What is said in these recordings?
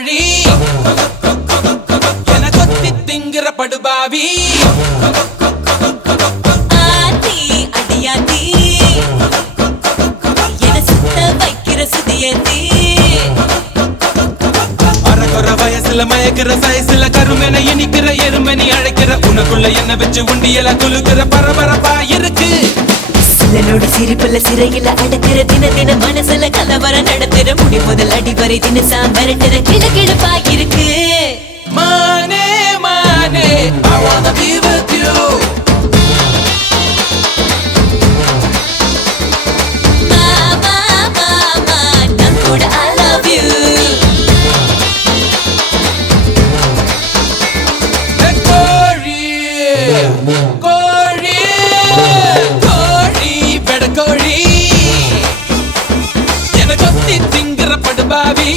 கோழி என கொத்தி திங்கிற படுபாவி ஆத்தி அடியாத்தி என சுத்த வைக்கிற சுதியத்தி அறகுற வயசுல மயக்கிற சயசுல கருமென இனிக்கிற எருமனி அழைக்கிற உனக்குள்ள என்ன வச்சு உண்டியல குலுக்கிற பரபரப்பா இருக்கு சிலனோட சிரிப்புல சிறையில அடக்கிற தின தின மனசுல கலவர நடத்துற முடி முதல் அடிவரை தினசா மிரட்டுற கிழக்கிழப்பா இருக்கு மானே மானே I wanna be with you மாமா மாமா நான் கூட I love you கோழி கோழி கோழி பெடகோழி என கொத்தி திங்கிற படுபாவி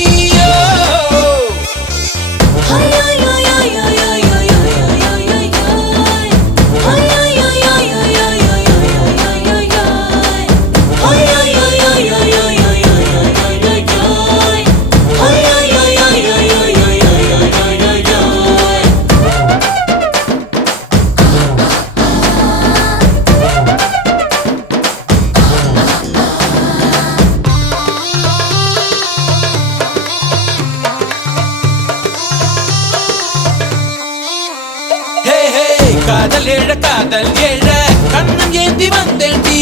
காதல் ஏழ கண்ணம் ஏந்தி வந்தேண்டி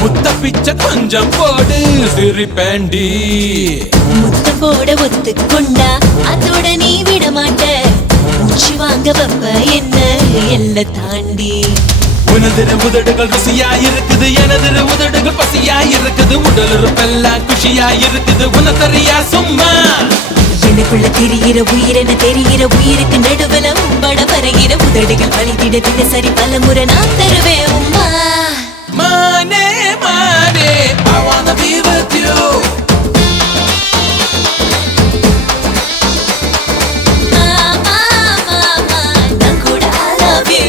முத்த பிச்சை கொஞ்சம் போடு சிரிப்பேண்டி முத்த போட ஒத்துக்கொண்டா அதோட நீ விட மாட்ட மூச்சு வாங்க வப்ப என்ன எல்ல தாண்டி உனதிரு உதடுகள் ருசியா இருக்குது எனதிரு உதடுகள் பசியா இருக்குது உடல் உறுப்பெல்லாம் குஷியா இருக்குது உனத்தறியா சும்மா எனக்குள்ள தெரிகிற உயிரென தெரிகிற உயிருக்கு நடுவுல உம்பட வருகிற உதடுகள் வலித்திட தினசரி பல முறை நான் தருவேன் உம்மா மானே மானே I wanna be with you மாமா மாமா நான் கூட I love you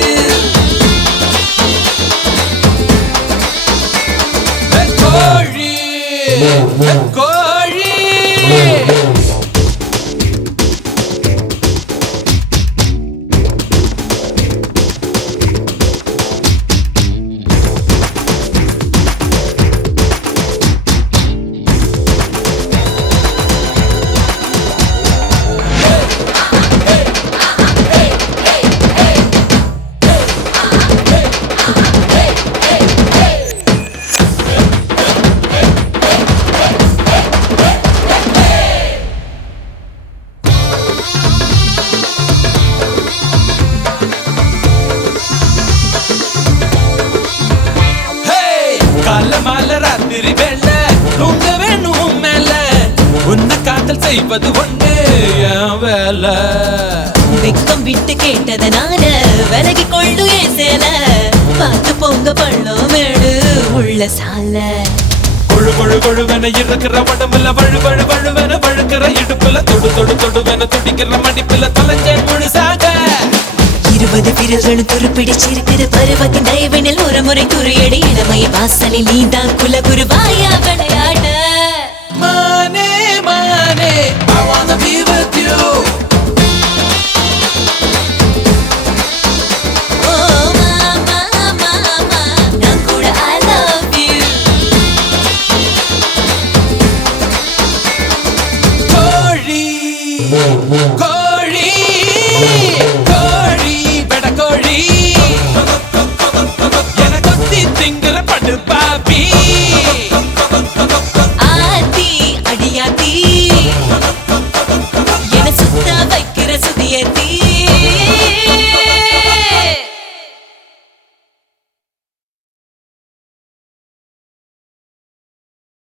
கோழி கோழி காலமால ராத்திரி வேள தூங்க வேணும் மேல உன்னை காதல் செய்வது ஒண்ணு என் வேலை வெக்கம் விட்டு கேட்டதனால விலகி கொள்ளு ஏன் சேல பார்த்து போங்க பள்ளம் மேடு உள்ள சால கொழு கொழு கொழுவென இருக்கிற உடம்புல வழுவென வழுக்கிற இடுப்புல தொடுவென துடிக்கிற மடிப்புல தொலைஞ்சேன் முழுசாக 20 விரல்களும் துருப்பிடிச்சிருக்கிற பருவத்தின் தயவினில் ஒரு முறை துறையடி இளமைய வாசலில் நீதான் குலகுருவாயா விளையாட மானே மானே I wanna be with you ஓ மாமா மாமா நான் கூட I love you கோழி